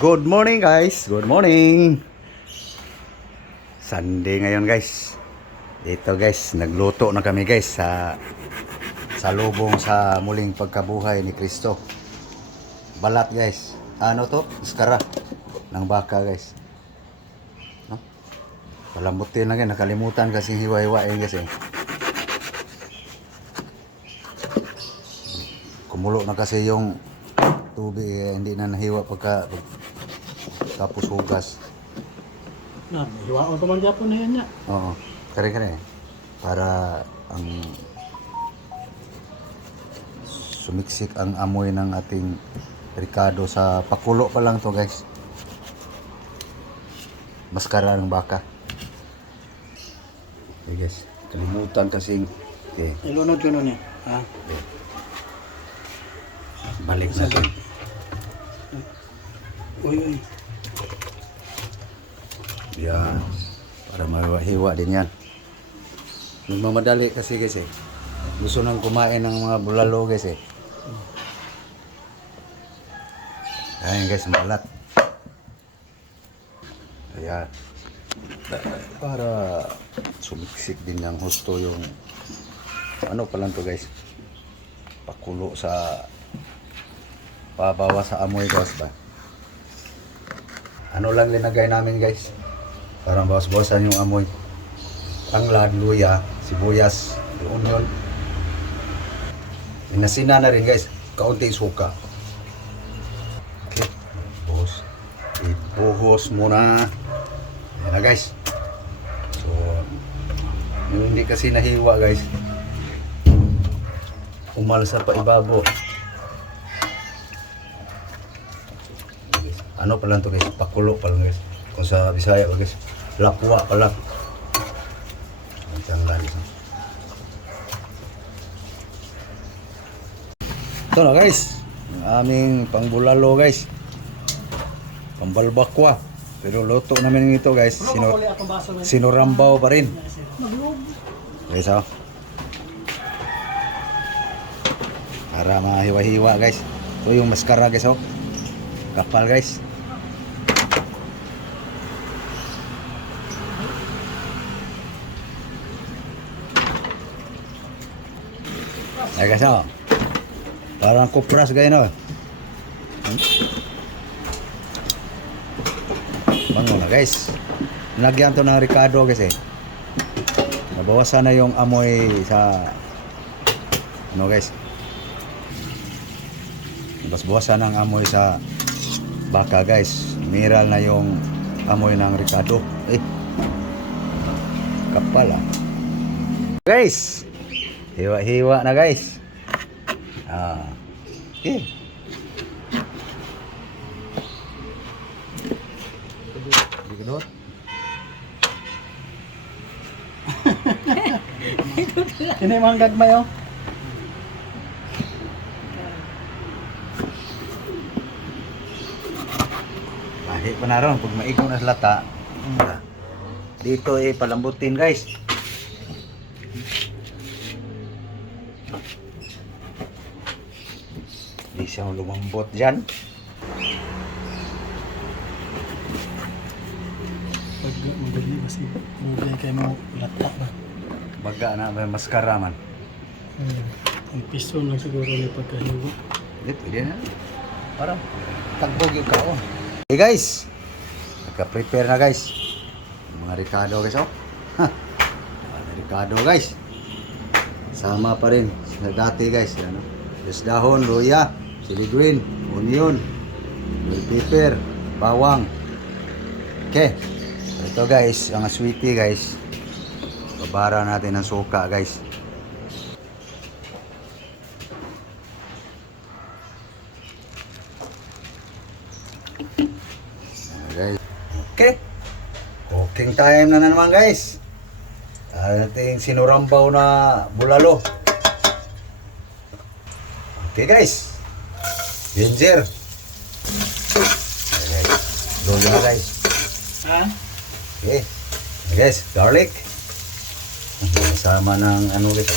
Good morning guys, good morning. Sunday ngayon guys. Dito guys, nagluto na kami guys sa lubong sa muling pagkabuhay ni Kristo. Balat guys. Ano to? Iskara ng baka guys. No? Palambutin lang yan, nakalimutan kasi hiwa-hiwain guys eh. Kumulo na kasi yung tubig eh, hindi na nahiwa tapos hugas. Na, hiwaon pa man gyapon na yan niya. Oo, kare-kare. Para ang sumiksik ang amoy ng ating ricado sa pakulo pa lang to guys. Maskara ng baka. Okay guys, kalimutan kasing okay. Ilunod ko nun eh. Ha? Okay. Balik natin. Uy. Yan. Para mahiwa din yan. Nagmamadali kasi guys eh. Gusto nang kumain ng mga bulalo guys eh. Ayan guys, malat. Ayan. Para sumiksik din ng husto yung ano pa lang to guys. Pakulo sa pabawa sa amoy guys ba. Ano lang linagay namin guys. Parang bawas-bawasan yung amoy. Tanglad, luya, sibuyas, onion. Inasina na rin guys. Kaunting suka. Okay. Ibuhos muna. Ayan na guys. So, yung hindi kasi nahiwa guys. Umalsa pa ibabo. Ano pa lang to guys? Pakulo pa lang guys. Kung sa Bisaya pa guys. Lapwa pala. Ito na guys. Ang aming pangbulalo guys. Pambalbakwa. Pero luto namin ito guys. Sinurambaw pa rin. Guys oh. Para mahiwa-hiwa guys. Ito yung maskara guys oh. Kapal guys. Ay guys oh. Parang kupras guys no. Bango na guys. Lagyan to ng ricado guys eh. Mabawasan na yung amoy sa ano guys. Bawas-bawasan ang amoy sa baka guys. Mineral na yung amoy ng ricado. Kapal ah. Guys. Hiwa-hiwa na guys. Okay. Dikidot. Ini mang gagmay oh. Lahi pa na ron. Pag maigaw na sa lata. Dito palambutin guys. Di siyang lumambot dyan. Pag madali kasi muli kayo mo lata ba. Baga na may maskara man. Ang piso lang siguro na pagkahiwa. Hindi, pwede na. Parang tagbog yung kao. Hey guys, nagka-prepare na guys. Mga ricado guys oh. Mga ricado guys. Sama pa rin sa dati guys. Ano? Yes, dahon, luya, chili green, onion, bell pepper, bawang. Okay. Ito guys, ang sweetie guys. Babara natin ng suka guys. Guys. Okay. Cooking time na naman guys. Ating sinurambaw na bulalo. Okay guys. Ginger. Okay. Dolo na guys. Ha? Okay. Guys, garlic. Kasama ng ano guys.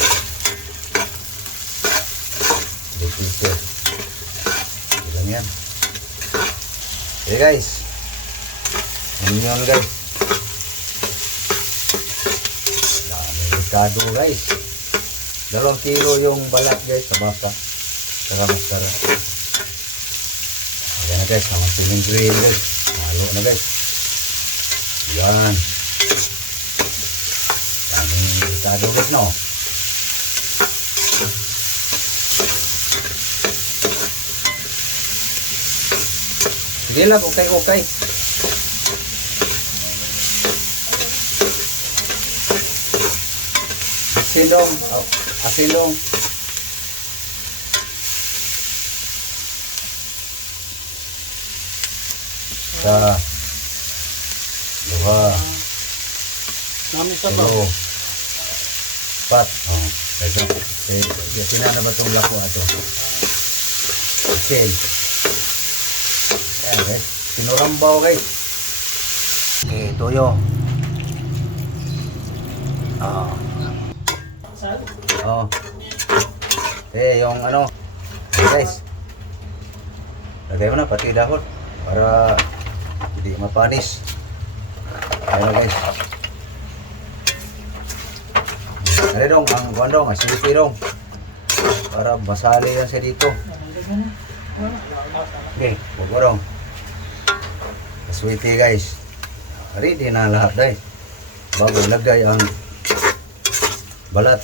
Dito. Ganyan. Okay guys. Onion guys. Dami ricado guys. 2 kilo yung balat guys sa baka. Saka mascara. Ayan na guys, ang piling grill guys. Halo na guys. Yan. Daming ricado guys no. Sige lang, okay. Asin dong. Sa dua. Namin sa ba? Hello. Pat. Oh, ito. Yasin na ba itong lako ato? Asin. Ayan guys. Pinurambaw guys. Okay, toyo. Oh. Okay, yung ano. Okay guys. Lagay mo na pati dahon para hindi mapanis. Ayan na guys. Ano dong, ang kondong, asipin dong. Para masali yan siya dito. Okay, huwag mo dong. Sweetie guys. Ready na lahat guys. Bago ilagay ang balat.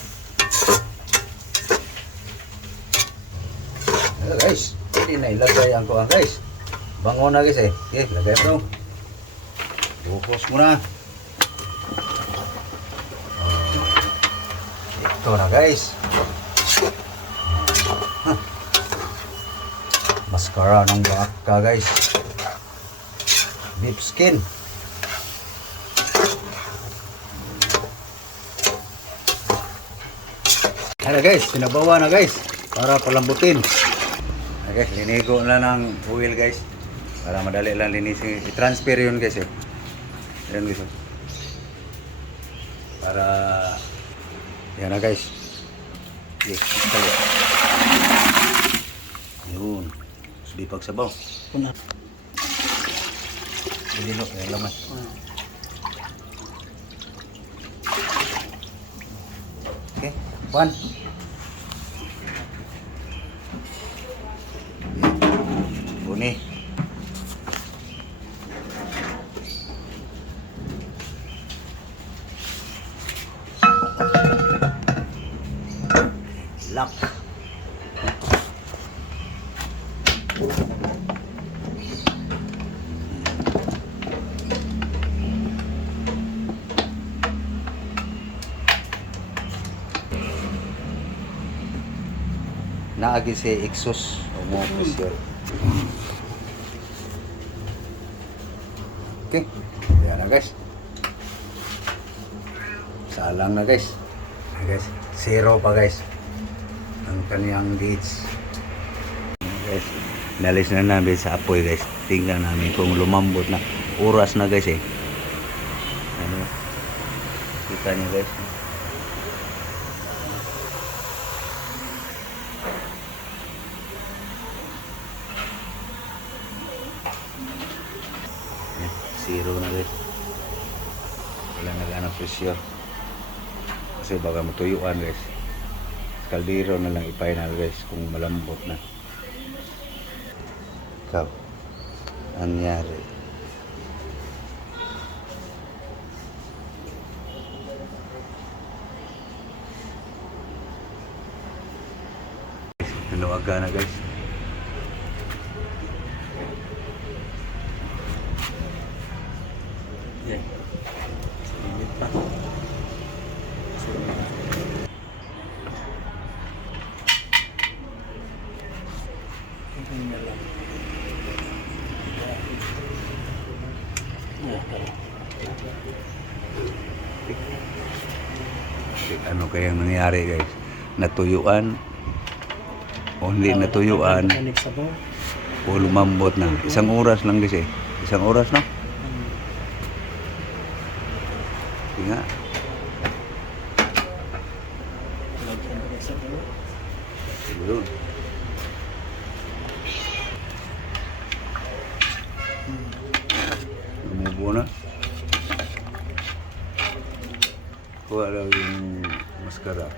Ayan guys. Ready na ilagay ang kuha guys. Bango na guys eh. Okay, lagay mo dong. Bukos mo na. Ito na guys. Mascara ng baka guys. Beef skin. Ano guys, sinabawa na guys para palambutin. Okay, linigo na ng oil guys para madali lang linisin. I-transfer yun guys eh. Ayan guys. Para yan na guys. Okay, kali. Yun. Di pagsabaw. Kuna. Hindi no, yan laman. Okay, one. Buni. Lock. Naagi si exhaust o mo pressure. Okay, yan na guys. Salang na guys. Guys, zero pa guys ang kaniyang leads. Guys, nalis na namin sa apoy guys. Tingnan namin kung lumambot na. Oras na guys eh. Ano? Kita niyo guys. Zero na guys. Wala na ganang pressure. Kasi baka matuyuan guys. Kaldero na lang i-final guys kung malambot na. Ikaw, anyari. Naluwaga na guys. Yeah. Limit pa. Ano kayang nangyari guys? Natuyuan o hindi natuyuan o lumambot na. Isang oras lang guys eh. Isang oras na. Nga. Yun. Tubo na. Kuha lang yung maskara.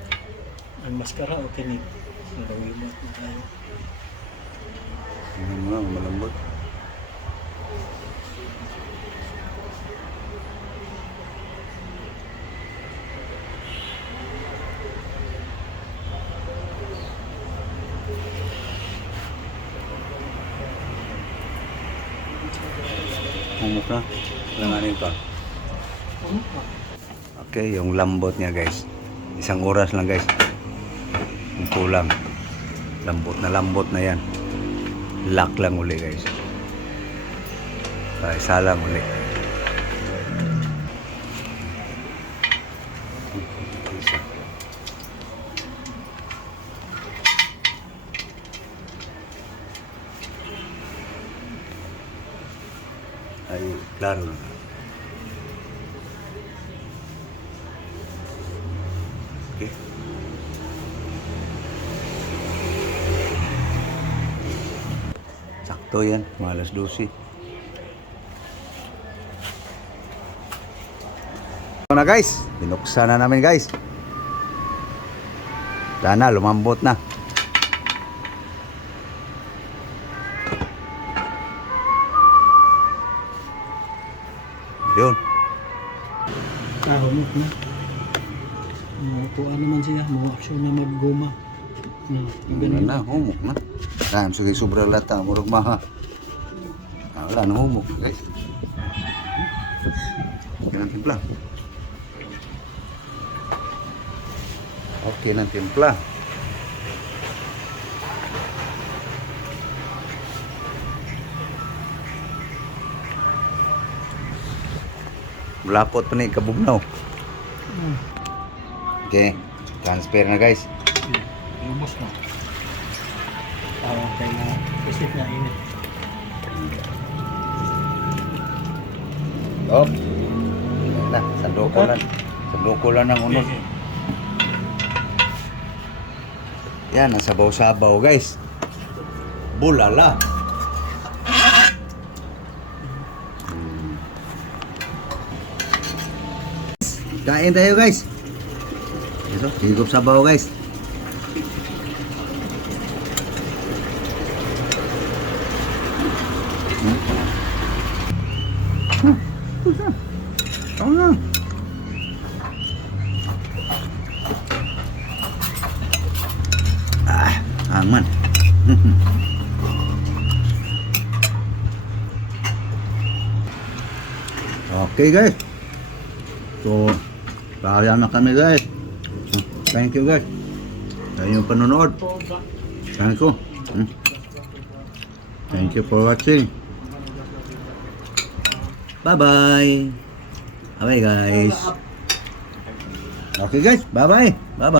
Ang maskara o tinig. Nalawin mo na tayo. Tingnan mo lang, malambot. Humok na. Langanin pa. Okay, yung lambot niya guys. Isang oras lang guys. Yung kulang. Lambot na yan. Lock lang uli guys. Isa lang uli. Isa. Ay, klaro na. Okay. Sakto yan, mga alas 12. Ito na guys, binuksan na namin guys. Sana lumambot na. Yun. Humok na. Kuha naman siya. Mga aksyon na magguma. Ganun na, humok na. Dahil sige, sobra lata, murag maha. Wala na humok guys. Ganang timpla. Okay ng timpla. Malapot pa ni kabugnaw. Okay, transfer na guys. Lubos na. Kaya na isip na init. Oh. Na, sandoko lang. Sandoko lang ng unos. Yan, ang sabaw-sabaw guys. Bulala. Kain tayo guys. Ito, higop sabaw guys. Aman. Okay guys. So, kaya na kami guys. Thank you guys. Sa inyong panonood. Thank you. Thank you for watching. Bye-bye. Bye-bye guys. Okay guys, bye-bye. Bye-bye.